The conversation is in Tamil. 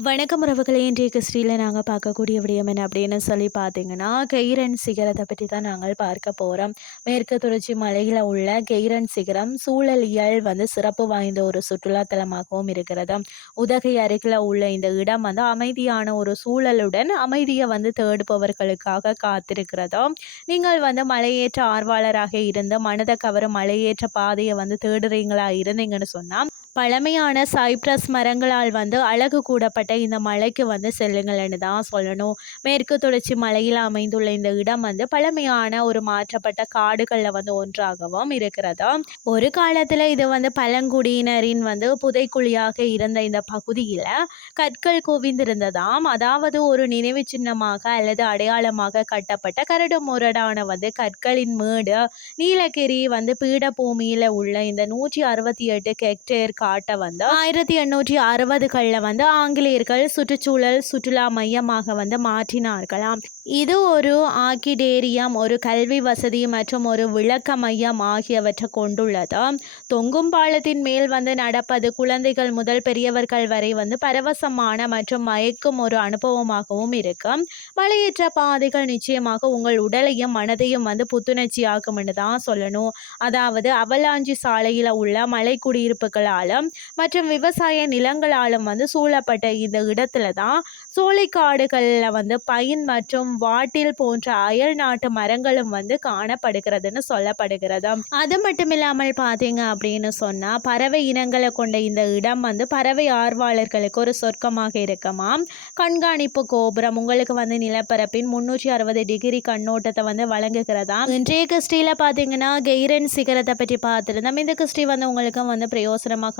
வணக்கம் உறவுகளை. இன்றைய கிறிஸ்டியில் நாங்கள் பார்க்கக்கூடிய விடயம் என்ன அப்படின்னு சொல்லி பார்த்தீங்கன்னா கெய்ரன் சிகரத்தை பற்றி தான் நாங்கள் பார்க்க போகிறோம் மேற்கு தொடர்ச்சி மலையில் உள்ள கெய்ரன் சிகரம் சூழலியல் வந்து சிறப்பு வாய்ந்த ஒரு சுற்றுலாத்தலமாகவும் இருக்கிறது. உதகை அருகில் உள்ள இந்த இடம் வந்து அமைதியான ஒரு சூழலுடன் அமைதியை வந்து தேடுபவர்களுக்காக காத்திருக்கிறதோ. நீங்கள் வந்து மலையேற்ற ஆர்வலராக இருந்து மனதை கவரும் மலையேற்ற பாதையை வந்து தேடுறீங்களா இருந்தீங்கன்னு சொன்னால் பழமையான சைப்ரஸ் மரங்களால் வந்து அழகு கூடப்பட்ட இந்த மலைக்கு வந்து செல்லுங்கள்னு தான் சொல்லணும். மேற்கு தொடர்ச்சி மலையில் அமைந்துள்ள இந்த இடம் வந்து பழமையான ஒரு மாற்றப்பட்ட காடுகளில் வந்து ஒன்றாகவும் இருக்கிறது? ஒரு காலத்தில் இது வந்து பழங்குடியினரின் வந்து புதைக்குழியாக இருந்த இந்த பகுதியில் கற்கள் குவிந்திருந்ததாம். அதாவது ஒரு நினைவு சின்னமாக அல்லது அடையாளமாக கட்டப்பட்ட கரடு முரடான வந்து கற்களின் மேடு நீலகிரி வந்து பீடபூமியில் உள்ள இந்த நூற்றி அறுபத்தி எட்டு ஹெக்டேர் காட்ட வந்து ஆயிரத்தி எண்ணூற்றி அறுபதுகளில் வந்து ஆங்கிலேயர்கள் சுற்றுச்சூழல் சுற்றுலா மையமாக வந்து மாற்றினார்களாம். இது ஒரு ஆக்கிடேரியம் ஒரு கல்வி வசதி மற்றும் ஒரு விளக்க மையம் ஆகியவற்றை கொண்டுள்ளது. தொங்கும் பாலத்தின் மேல் வந்து நடப்பது குழந்தைகள் முதல் பெரியவர்கள் வரை வந்து பரவசமான மற்றும் மயக்கும் ஒரு அனுபவமாகவும் இருக்கும் மலையேற்ற பாதைகள் நிச்சயமாக உங்கள் உடலையும் மனதையும் வந்து புத்துணர்ச்சியாக்கும்னு தான் சொல்லணும். அதாவது அவலாஞ்சி சாலையில் உள்ள மலை குடியிருப்புகளால் குடியிருப்புகளாலும் மற்றும் விவசாய நிலங்களாலும் வந்து சூழப்பட்ட இந்த இடத்துல தான் சோலைக்காடுகளில் வந்து பைன் மற்றும் வாட்டில் போன்ற அயல் நாட்டு மரங்களும் வந்து காணப்படுகிறதுன்னு சொல்லப்படுகிறது. அது மட்டும் இல்லாமல் பார்த்தீங்க அப்படின்னு சொன்னால் பறவை இனங்களை கொண்ட இந்த இடம் வந்து பறவை ஆர்வலர்களுக்கு ஒரு சொர்க்கமாக இருக்குமாம் கண்காணிப்பு கோபுரம் உங்களுக்கு வந்து நிலப்பரப்பின் முன்னூற்றி அறுபது டிகிரி கண்ணோட்டத்தை வந்து வழங்குகிறதா? இன்றைய கிறிஸ்டியில் பார்த்தீங்கன்னா கெய்ரன் சிகரத்தை பற்றி பார்த்துருந்தோம். இந்த கிறிஸ்டி வந்து உங்களுக்கும் வந்து பிரயோசனமாக